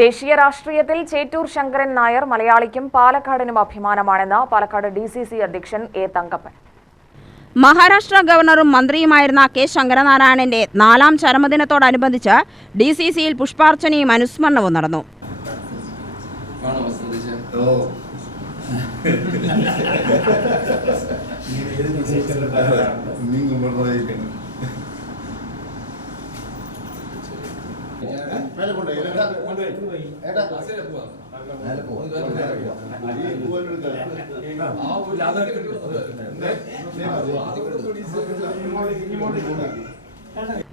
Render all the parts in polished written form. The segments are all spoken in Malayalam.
ദേശീയ രാഷ്ട്രീയത്തിൽ ചേറ്റൂർ ശങ്കരൻ നായർ മലയാളിക്കും പാലക്കാടിനും അഭിമാനമാണെന്ന് പാലക്കാട് DCC അധ്യക്ഷൻ എ തങ്കപ്പൻ. മഹാരാഷ്ട്ര ഗവർണറും മന്ത്രിയുമായിരുന്ന കെ ശങ്കരനാരായണന്റെ 4ാം ചരമദിനത്തോടനുബന്ധിച്ച് DCCയിൽ പുഷ്പാർച്ചനയും അനുസ്മരണവും നടന്നു.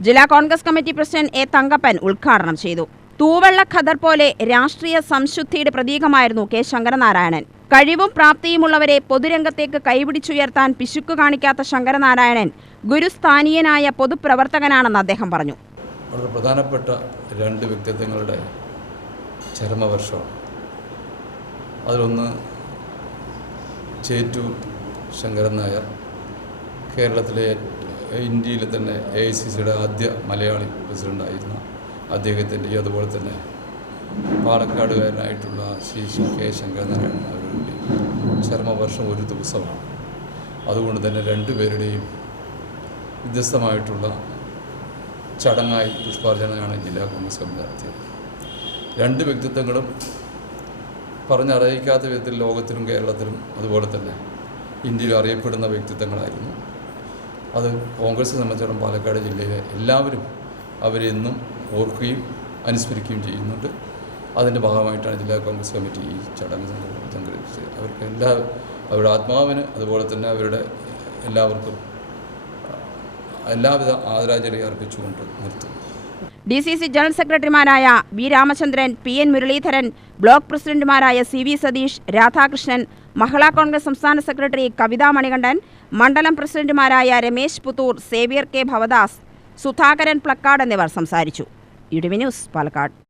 ജില്ലാ Congress committee president A Thankappan ഉദ്ഘാടനം ചെയ്തു. തൂവെള്ള ഖദർ പോലെ രാഷ്ട്രീയ സംശുദ്ധിയുടെ പ്രതീകമായിരുന്നു കെ ശങ്കരനാരായണൻ. കഴിവും പ്രാപ്തിയുമുള്ളവരെ പൊതുരംഗത്തേക്ക് കൈപിടിച്ചുയർത്താൻ പിശുക്കു കാണിക്കാത്ത ശങ്കരനാരായണൻ ഗുരുസ്ഥാനീയനായ പൊതുപ്രവർത്തകനാണെന്ന് അദ്ദേഹം പറഞ്ഞു. വളരെ പ്രധാനപ്പെട്ട 2 വ്യക്തിത്വങ്ങളുടെ ചരമവർഷമാണ്. അതിലൊന്ന് ചേറ്റൂർ ശങ്കരൻ നായർ, കേരളത്തിലെ ഇന്ത്യയിലെ തന്നെ AICCയുടെ ആദ്യ മലയാളി പ്രസിഡൻ്റായിരുന്ന അദ്ദേഹത്തിൻ്റെ, അതുപോലെ തന്നെ പാലക്കാടുകാരനായിട്ടുള്ള ശ്രീ കെ ശങ്കരനാരായണൻ അവരുടെ ചരമവർഷം ഒരു ദിവസമാണ്. അതുകൊണ്ട് തന്നെ 2 പേരുടെയും വ്യത്യസ്തമായിട്ടുള്ള ചടങ്ങായി പുഷ്പാർച്ചനയാണ് ജില്ലാ കോൺഗ്രസ് കമ്മിറ്റി നടത്തിയത്. 2 വ്യക്തിത്വങ്ങളും പറഞ്ഞറിയിക്കാത്ത വിധത്തിൽ ലോകത്തിലും കേരളത്തിലും അതുപോലെ തന്നെ ഇന്ത്യയിലും അറിയപ്പെടുന്ന വ്യക്തിത്വങ്ങളായിരുന്നു. അത് കോൺഗ്രസിനെ സംബന്ധിച്ചിടത്തോളം പാലക്കാട് ജില്ലയിലെ എല്ലാവരും അവരെന്നും ഓർക്കുകയും അനുസ്മരിക്കുകയും ചെയ്യുന്നുണ്ട്. അതിൻ്റെ ഭാഗമായിട്ടാണ് ജില്ലാ കോൺഗ്രസ് കമ്മിറ്റി ഈ ചടങ്ങ് സംഘടിപ്പിച്ചത്. അവർക്ക് അവരുടെ ആത്മാവിന് അതുപോലെ തന്നെ അവരുടെ എല്ലാവർക്കും എല്ലാവിധ ആദരാഞ്ജലി അർപ്പിച്ചുകൊണ്ട് നിർത്തുന്നു. DCC ജനറൽ സെക്രട്ടറിമാരായ V Ramachandran, PN Muraleedharan, block പ്രസിഡന്റുമാരായ CV സതീഷ്, രാധാകൃഷ്ണൻ, മഹിളാ കോൺഗ്രസ് സംസ്ഥാന സെക്രട്ടറി കവിതാ മണികണ്ഠൻ, മണ്ഡലം പ്രസിഡന്റുമാരായ രമേശ് പുത്തൂർ, സേവ്യർ K ഭവദാസ്, സുധാകരൻ പ്ലക്കാട് എന്നിവർ സംസാരിച്ചു. UTV news, Palakkad.